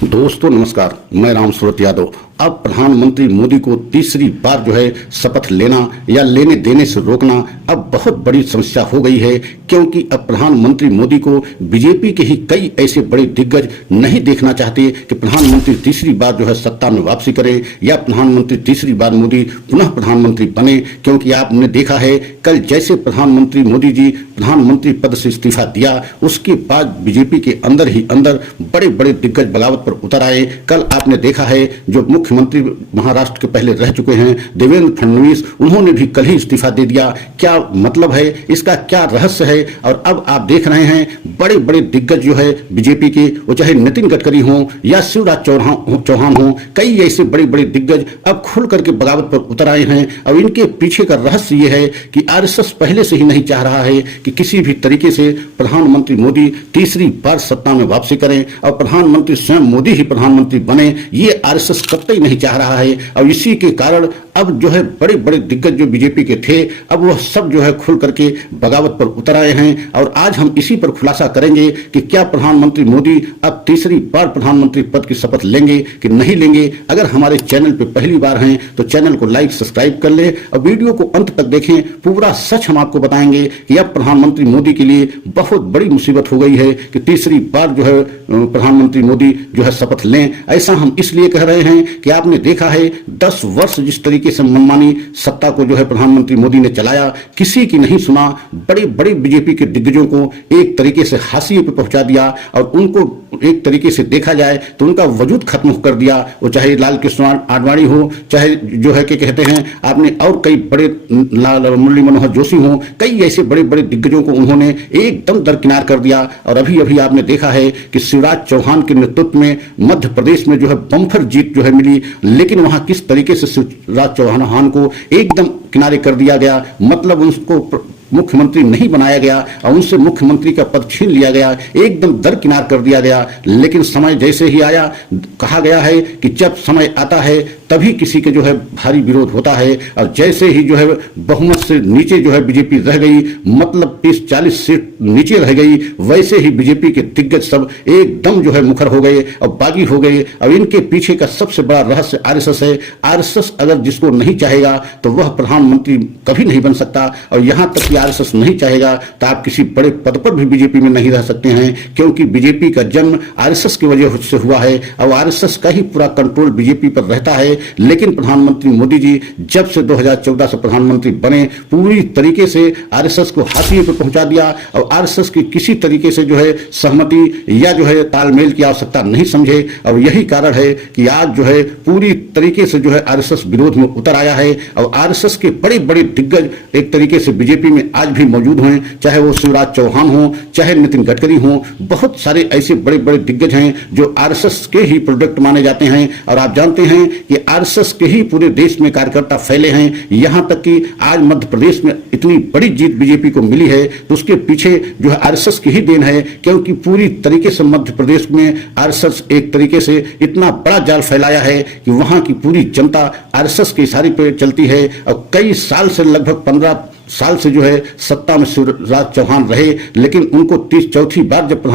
दोस्तों नमस्कार, मैं राम सूरत यादव। अब प्रधानमंत्री मोदी को तीसरी बार शपथ लेना या लेने देने से रोकना अब बहुत बड़ी समस्या हो गई है, क्योंकि अब प्रधानमंत्री मोदी को बीजेपी के ही कई ऐसे बड़े दिग्गज नहीं देखना चाहते कि प्रधानमंत्री तीसरी बार सत्ता में वापसी करें या प्रधानमंत्री तीसरी बार मोदी पुनः प्रधानमंत्री बने। क्योंकि आपने देखा है कल जैसे प्रधानमंत्री मोदी जी प्रधानमंत्री पद से इस्तीफा दिया, उसके बाद बीजेपी के अंदर ही अंदर बड़े बड़े दिग्गज बगावत पर उतर आए। कल आपने देखा है जो मुख्यमंत्री महाराष्ट्र के पहले रह चुके हैं देवेंद्र फडणवीस, उन्होंने भी कल ही इस्तीफा दे दिया। क्या मतलब है इसका, क्या रहस्य है? और अब आप देख रहे हैं बड़े बड़े दिग्गज बीजेपी के, वो चाहे नितिन गडकरी हो या शिवराज चौहान हो, कई ऐसे बड़े बड़े दिग्गज अब खुल करके बगावत पर उतर आए हैं। और इनके पीछे का रहस्य ये है कि आरएसएस पहले से ही नहीं चाह रहा है कि किसी भी तरीके से प्रधानमंत्री मोदी तीसरी बार सत्ता में वापसी करें और प्रधानमंत्री स्वयं मोदी ही प्रधानमंत्री बने। ये आरएसएस कतई नहीं चाह रहा है। और इसी के कारण अब बड़े बड़े दिग्गज जो बीजेपी के थे, अब वह सब खुल करके बगावत पर उतर आए हैं। और आज हम इसी पर खुलासा करेंगे कि क्या प्रधानमंत्री मोदी अब तीसरी बार प्रधानमंत्री पद की शपथ लेंगे कि नहीं लेंगे। अगर हमारे चैनल पर पहली बार हैं तो चैनल को लाइक सब्सक्राइब कर ले और वीडियो को अंत तक देखें। पूरा सच हम आपको बताएंगे कि अब प्रधानमंत्री मोदी के लिए बहुत बड़ी मुसीबत हो गई है कि तीसरी बार प्रधानमंत्री मोदी शपथ लें। ऐसा हम इसलिए कह रहे हैं कि आपने देखा है 10 वर्ष जिस तरीके से मनमानी सत्ता को प्रधानमंत्री मोदी ने चलाया, किसी की नहीं सुना। बड़े बड़े बीजेपी के दिग्गजों को एक तरीके से हाशिए पे पहुंचा दिया और उनको एक तरीके से देखा जाए तो उनका वजूद खत्म कर दिया। वो चाहे लाल कृष्ण आडवाणी हो, चाहे क्या कहते हैं आपने, और कई बड़े मुरली मनोहर जोशी हो, कई ऐसे बड़े बड़े दिग्गजों को उन्होंने एकदम दरकिनार कर दिया। और अभी अभी आपने देखा है कि शिवराज चौहान के नेतृत्व में मध्य प्रदेश में बम्पर जीत मिली, लेकिन वहां किस तरीके से शिवराज चौहान को एकदम किनारे कर दिया गया, मतलब उनको मुख्यमंत्री नहीं बनाया गया और उनसे मुख्यमंत्री का पद छीन लिया गया, एकदम दरकिनार कर दिया गया। लेकिन समय जैसे ही आया, कहा गया है कि जब समय आता है तभी किसी के भारी विरोध होता है। और जैसे ही बहुमत से नीचे बीजेपी रह गई, मतलब 30-40 सीट नीचे रह गई, वैसे ही बीजेपी के दिग्गज सब एकदम मुखर हो गए और बागी हो गए। और इनके पीछे का सबसे बड़ा रहस्य आरएसएस है। आरएसएस अगर जिसको नहीं चाहेगा तो वह प्रधानमंत्री कभी नहीं बन सकता। और यहां तक कि आरएसएस नहीं चाहेगा तो आप किसी बड़े पद पर भी बीजेपी में नहीं रह सकते हैं, क्योंकि बीजेपी का जन्म आरएसएस की वजह से हुआ है और आरएसएस का ही पूरा कंट्रोल बीजेपी पर रहता है। लेकिन प्रधानमंत्री मोदी जी जब से 2014 से प्रधानमंत्री बने, पूरी तरीके से आरएसएस को हाशिए पर पहुंचा दिया और आरएसएस की किसी तरीके से सहमति या तालमेल की आवश्यकता नहीं समझे। और यही कारण है कि आज पूरी तरीके से आरएसएस विरोध में उतर आया है। और आरएसएस के बड़े बड़े दिग्गज एक तरीके से बीजेपी में आज भी मौजूद हैं, चाहे वो शिवराज चौहान हो, चाहे नितिन गडकरी हो। बहुत सारे ऐसे बड़े बड़े दिग्गज हैं जो आरएसएस के ही प्रोडक्ट माने जाते हैं। और आप जानते हैं कि आरएसएस के ही पूरे देश में कार्यकर्ता फैले हैं। यहां तक कि आज मध्य प्रदेश में इतनी बड़ी जीत बीजेपी को मिली है तो उसके पीछे आरएसएस की ही देन है, क्योंकि पूरी तरीके से मध्य प्रदेश में आरएसएस एक तरीके से इतना बड़ा जाल फैलाया है कि वहां की पूरी जनता आरएसएस के इशारे पर चलती है। और कई साल से, लगभग 15 साल से सत्ता में शिवराज चौहान रहे, लेकिन उनको 34 बार जब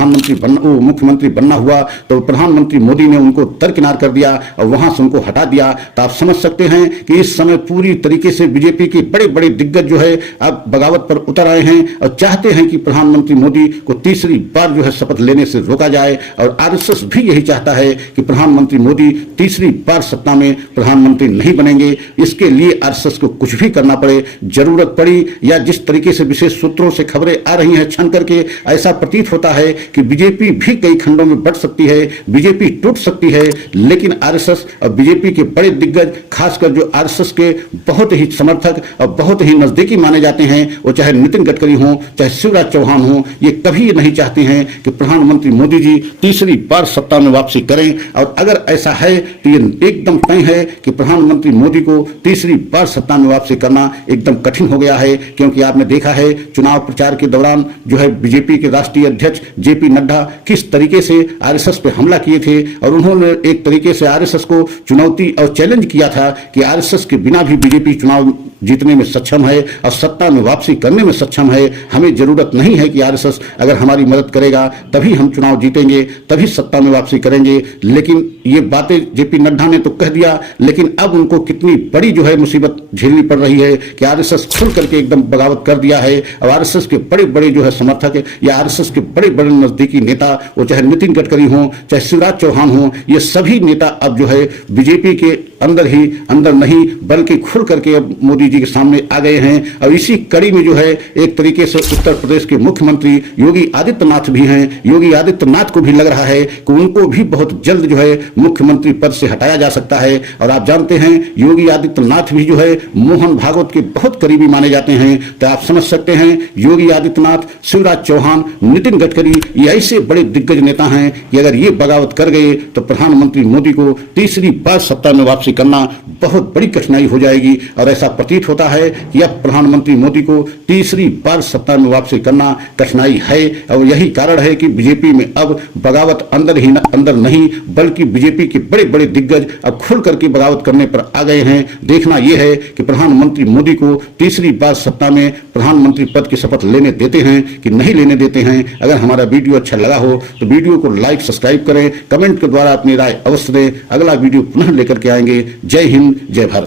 मुख्यमंत्री बनना हुआ तो प्रधानमंत्री मोदी ने उनको दरकिनार कर दिया और वहां से उनको हटा दिया। तो आप समझ सकते हैं कि इस समय पूरी तरीके से बीजेपी के बड़े बड़े दिग्गज अब बगावत पर उतर आए हैं और चाहते हैं कि प्रधानमंत्री मोदी को तीसरी बार शपथ लेने से रोका जाए। और आरएसएस भी यही चाहता है कि प्रधानमंत्री मोदी तीसरी बार सत्ता में प्रधानमंत्री नहीं बनेंगे। इसके लिए आरएसएस को कुछ भी करना पड़े, जरूरत पड़ी या जिस तरीके से विशेष सूत्रों से खबरें आ रही हैं छन करके, ऐसा प्रतीत होता है कि बीजेपी भी कई खंडों में बंट सकती है, बीजेपी टूट सकती है। लेकिन आरएसएस और बीजेपी के बड़े दिग्गज, खासकर जो आरएसएस के बहुत ही समर्थक और बहुत ही नजदीकी माने जाते हैं, वो चाहे नितिन गडकरी हो, चाहे शिवराज चौहान हो, ये कभी नहीं चाहते हैं कि प्रधानमंत्री मोदी जी तीसरी बार सत्ता में वापसी करें। और अगर ऐसा है तो ये एकदम तय है कि प्रधानमंत्री मोदी को तीसरी बार सत्ता में वापसी करना एकदम कठिन हो गया है। क्योंकि आपने देखा है चुनाव प्रचार के दौरान बीजेपी के राष्ट्रीय अध्यक्ष जेपी नड्डा किस तरीके से आरएसएस पे हमला किए थे और उन्होंने एक तरीके से आरएसएस को चुनौती और चैलेंज किया था कि आरएसएस के बिना भी बीजेपी चुनाव जीतने में सक्षम है और सत्ता में वापसी करने में सक्षम है। हमें जरूरत नहीं है कि आरएसएस अगर हमारी मदद करेगा तभी हम चुनाव जीतेंगे, तभी सत्ता में वापसी करेंगे। लेकिन ये बातें जेपी नड्डा ने तो कह दिया, लेकिन अब उनको कितनी बड़ी जो है मुसीबत झेलनी पड़ रही है कि आरएसएस खुल करके एकदम बगावत कर दिया है। और आरएसएस के बड़े बड़े जो है समर्थक या आरएसएस के बड़े बड़े नजदीकी नेता, वो चाहे नितिन गडकरी हो, चाहे शिवराज चौहान हो, ये सभी नेता अब जो है बीजेपी के अंदर नहीं बल्कि खुल करके अब मोदी जी के सामने आ गए हैं। और इसी कड़ी में जो है एक तरीके से उत्तर प्रदेश के मुख्यमंत्री योगी आदित्यनाथ भी हैं। योगी आदित्यनाथ को भी लग रहा है कि उनको भी बहुत जल्द जो है मुख्यमंत्री पद से हटाया जा सकता है। और आप जानते हैं योगी आदित्यनाथ भी जो है मोहन भागवत के बहुत करीबी माने जाते हैं। तो आप समझ सकते हैं योगी आदित्यनाथ, शिवराज चौहान, नितिन गडकरी ये ऐसे बड़े दिग्गज नेता हैं कि अगर ये बगावत कर गए तो प्रधानमंत्री मोदी को तीसरी बार सत्ता में वापसी करना बहुत बड़ी कठिनाई हो जाएगी। और ऐसा प्रतीत होता है कि अब प्रधानमंत्री मोदी को तीसरी बार सत्ता में वापसी करना कठिनाई है। और यही कारण है कि बीजेपी में अब बगावत अंदर नहीं बल्कि बीजेपी के बड़े बड़े दिग्गज अब खुल करके बगावत करने पर आ गए हैं। देखना यह है कि प्रधानमंत्री मोदी को तीसरी बार सत्ता में प्रधानमंत्री पद की शपथ लेने देते हैं कि नहीं लेने देते हैं। अगर हमारा वीडियो अच्छा लगा हो तो वीडियो को लाइक सब्सक्राइब करें, कमेंट के द्वारा अपनी राय अवश्य दें। अगला वीडियो पुनः लेकर के आएंगे। जय हिंद, जय भारत।